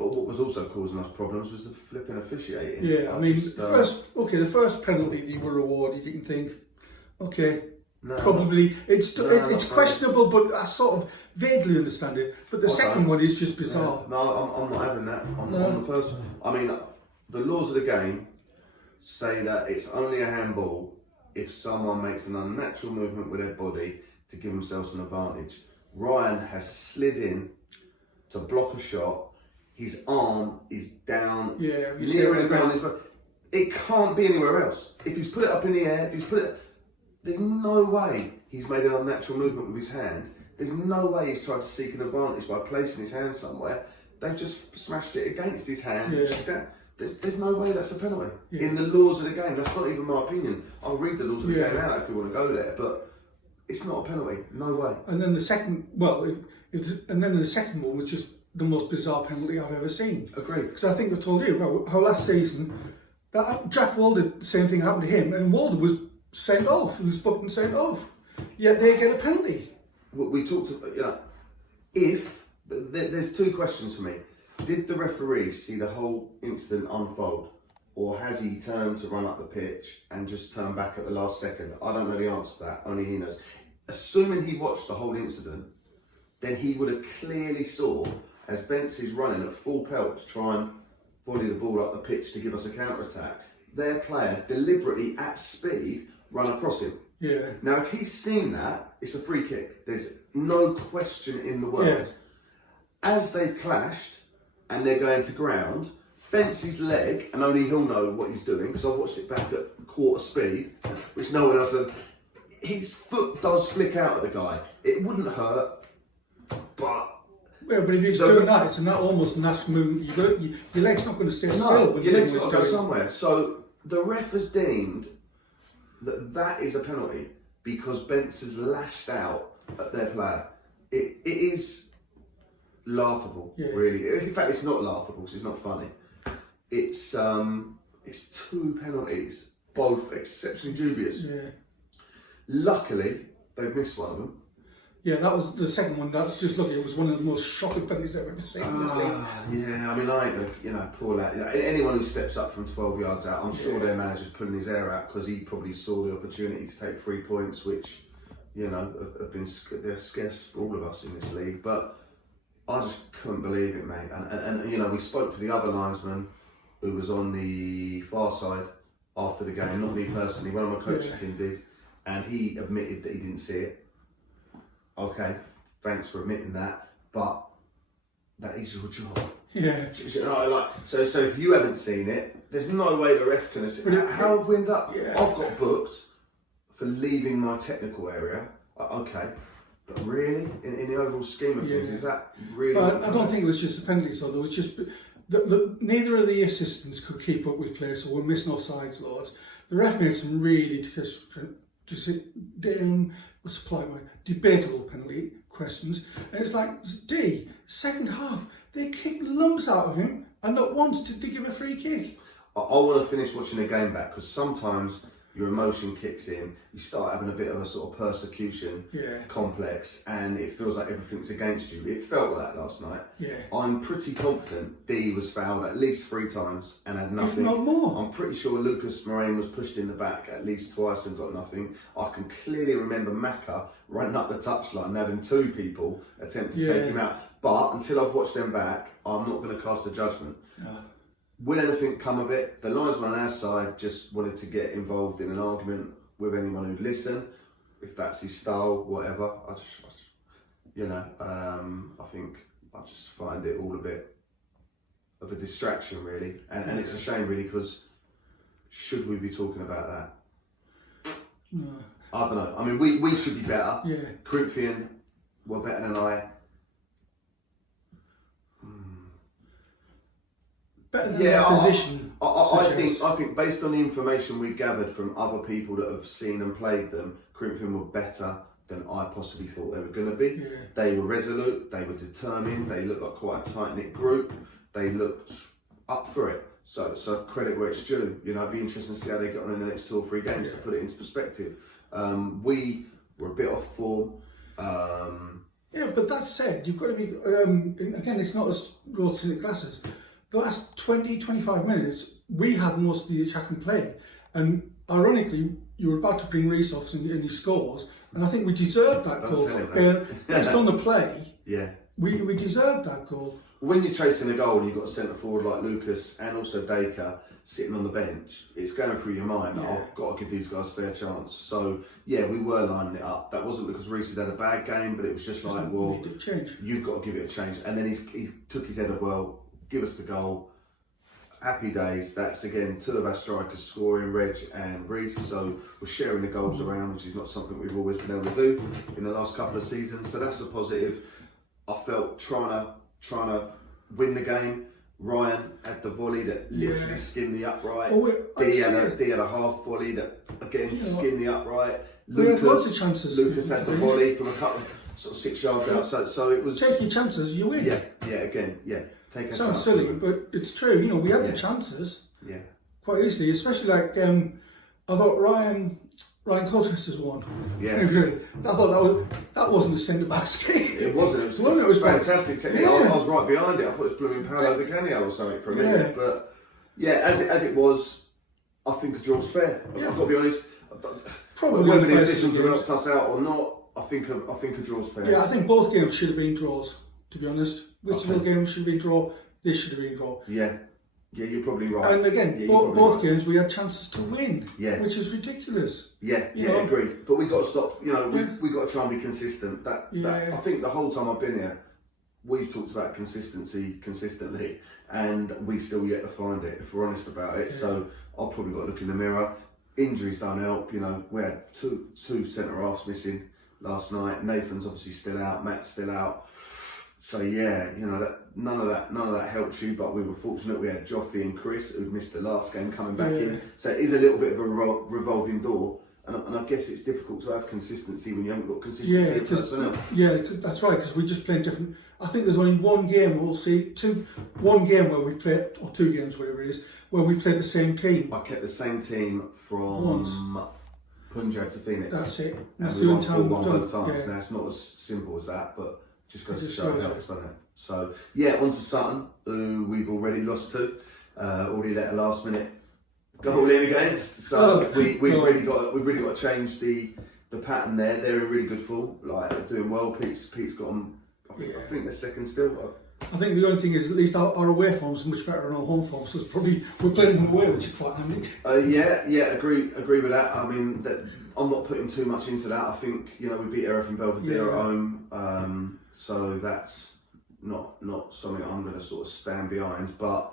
But what was also causing us problems was the flipping officiating. Yeah, I mean, the first penalty you were awarded, you can think, okay, probably it's questionable, but I sort of vaguely understand it. But the second one is just bizarre. Yeah. No, I'm not having that. On the first, I mean, the laws of the game say that it's only a handball if someone makes an unnatural movement with their body to give themselves an advantage. Ryan has slid in to block a shot. His arm is down near the ground. It can't be anywhere else. If he's put it up in the air, there's no way he's made an unnatural movement with his hand. There's no way he's tried to seek an advantage by placing his hand somewhere. They've just smashed it against his hand. Yeah. There's no way that's a penalty. Yeah. In the laws of the game, that's not even my opinion. I'll read the laws of the game out if we want to go there, but it's not a penalty. No way. And then the second, the second one was just the most bizarre penalty I've ever seen. Agreed. Because I think I told you how last season that Jack Walder, the same thing happened to him, and Walder was sent off. He was booked and sent off. Yet they get a penalty. We talked about, there's two questions for me. Did the referee see the whole incident unfold, or has he turned to run up the pitch and just turned back at the last second? I don't know the answer to that. Only he knows. Assuming he watched the whole incident, then he would have clearly saw as Bentsy's running at full pelt to try and volley the ball up the pitch to give us a counter attack. Their player deliberately at speed run across him. Yeah. Now, if he's seen that, it's a free kick. There's no question in the world. Yeah. As they've clashed and they're going to ground, Bentsy's leg, and only he'll know what he's doing because I've watched it back at quarter speed, which no one else does. His foot does flick out at the guy. It wouldn't hurt, but. Yeah, but if you're doing that, it's not almost natural movement. Your leg's not going to stay still. Your leg's got to go somewhere. So the ref has deemed that is a penalty because Bentz has lashed out at their player. It is laughable, really. In fact, it's not laughable because it's not funny. It's two penalties, both exceptionally dubious. Yeah. Luckily, they've missed one of them. Yeah, that was the second one. That was just lucky. It was one of the most shocking penalties I've ever seen. Yeah, I mean, I ain't gonna, poor lad. Anyone who steps up from 12 yards out, I'm sure their manager's pulling his hair out because he probably saw the opportunity to take 3 points, which, have been they're scarce for all of us in this league. But I just couldn't believe it, mate. And we spoke to the other linesman who was on the far side after the game, not me personally. One of my coaching team did, and he admitted that he didn't see it. Okay, thanks for admitting that, but that is your job. Yeah. So if you haven't seen it, there's no way the ref can see it. How have we ended up? Yeah. I've got booked for leaving my technical area. Okay, but really, in the overall scheme of things, is that really? But I don't think it was just the penalty. So there was just neither of the assistants could keep up with play, so we're missing offsides loads. The ref made some really debatable penalty questions, and it's like second half they kicked lumps out of him, and not once did they give a free kick. I want to finish watching the game back because sometimes your emotion kicks in, you start having a bit of a sort of persecution complex, and it feels like everything's against you. It felt like that last night. Yeah. I'm pretty confident D was fouled at least 3 times and had nothing. If not more. I'm pretty sure Lucas Moraine was pushed in the back at least twice and got nothing. I can clearly remember Macca running up the touchline and having 2 people attempt to take him out. But until I've watched them back, I'm not going to cast a judgment. No. Will anything come of it? The linesman on our side just wanted to get involved in an argument with anyone who'd listen, if that's his style, whatever. I think I just find it all a bit of a distraction, really, and it's a shame, really, because should we be talking about that? No. I don't know. I mean, we should be better. Yeah. Corinthian were better than I. Better than their position. I think based on the information we gathered from other people that have seen and played them, Corinthian were better than I possibly thought they were going to be. Yeah. They were resolute, they were determined, they looked like quite a tight-knit group, they looked up for it. So credit where it's due. It'd be interesting to see how they get on in the next 2 or 3 games to put it into perspective. We were a bit off form. Yeah, but that said, you've got to be, again, it's not as rose-tinted glasses. The last 20, 25 minutes, we had most of the attacking play. And ironically, you were about to bring Reece off and he scores. And I think we deserved that goal. Based on the play, we deserved that goal. When you're chasing a goal and you've got a centre forward like Lucas and also Dacre sitting on the bench, it's going through your mind, I've got to give these guys a fair chance. So, yeah, we were lining it up. That wasn't because Reece had a bad game, but it was just like, well, you've got to give it a change. And then he took his head up, well, give us the goal. Happy days. That's, again, 2 of our strikers scoring, Reg and Reece. So we're sharing the goals around, which is not something we've always been able to do in the last couple of seasons. So that's a positive. I felt trying to win the game. Ryan had the volley that literally skinned the upright. D had a half volley that again skinned the upright. Lots of chances. Lucas had the volley from a couple of sort of 6 yards out. So it was taking chances. You win. Take a sounds silly, but it's true. You know, we had the chances. Quite easily, especially like I thought Ryan Colchester's one. I thought that wasn't a centre back's game. It wasn't. It was fantastic technique. I was right behind it. I thought it was blooming Paolo Di Canio or something for a minute. But as it was, I think a draw's fair. I've got to be honest. Probably whether the officials have helped us out or not, I think a draw's fair. Yeah, I think both games should have been draws. To be honest, Whitstable game should have been draw. This should have been draw. Yeah, you're probably right. And again, both games we had chances to win, which is ridiculous. Agreed. But we got to stop. You know, we got to try and be consistent. I think the whole time I've been here, we've talked about consistency consistently, and we still yet to find it. If we're honest about it, so I've probably got to look in the mirror. Injuries don't help. You know, we had two centre halves missing last night. Nathan's obviously still out. Matt's still out. So you know that none of that helps you. But we were fortunate we had Joffrey and Chris who'd missed the last game coming back in. So it is a little bit of a revolving door, and I guess it's difficult to have consistency when you haven't got consistency in personnel. Yeah, that's right. Because we just played different. I think there's only one game we'll see one game where we played, or 2 games, whatever it is, where we played the same team. I kept the same team from Punjab to Phoenix. That's it. And we won 4-1 both times. Now it's not as simple as that, but just goes to show it helps, doesn't it? So on to Sutton, who we've already lost to. Already let a last minute goal in against. So we've really got to change the pattern there. They're in really good form, like doing well. Pete's got them. I think they're second still. I think the only thing is, at least our away form is much better than our home form. So it's probably we're playing them away, which is quite handy. Agree with that. I mean, I'm not putting too much into that. I think we beat Erith and Belvedere at home, so that's not something I'm going to sort of stand behind. But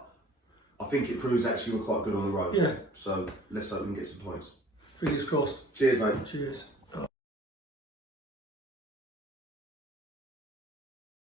I think it proves actually we're quite good on the road. Yeah. So let's hope we can get some points. Fingers crossed. Cheers, mate. Cheers.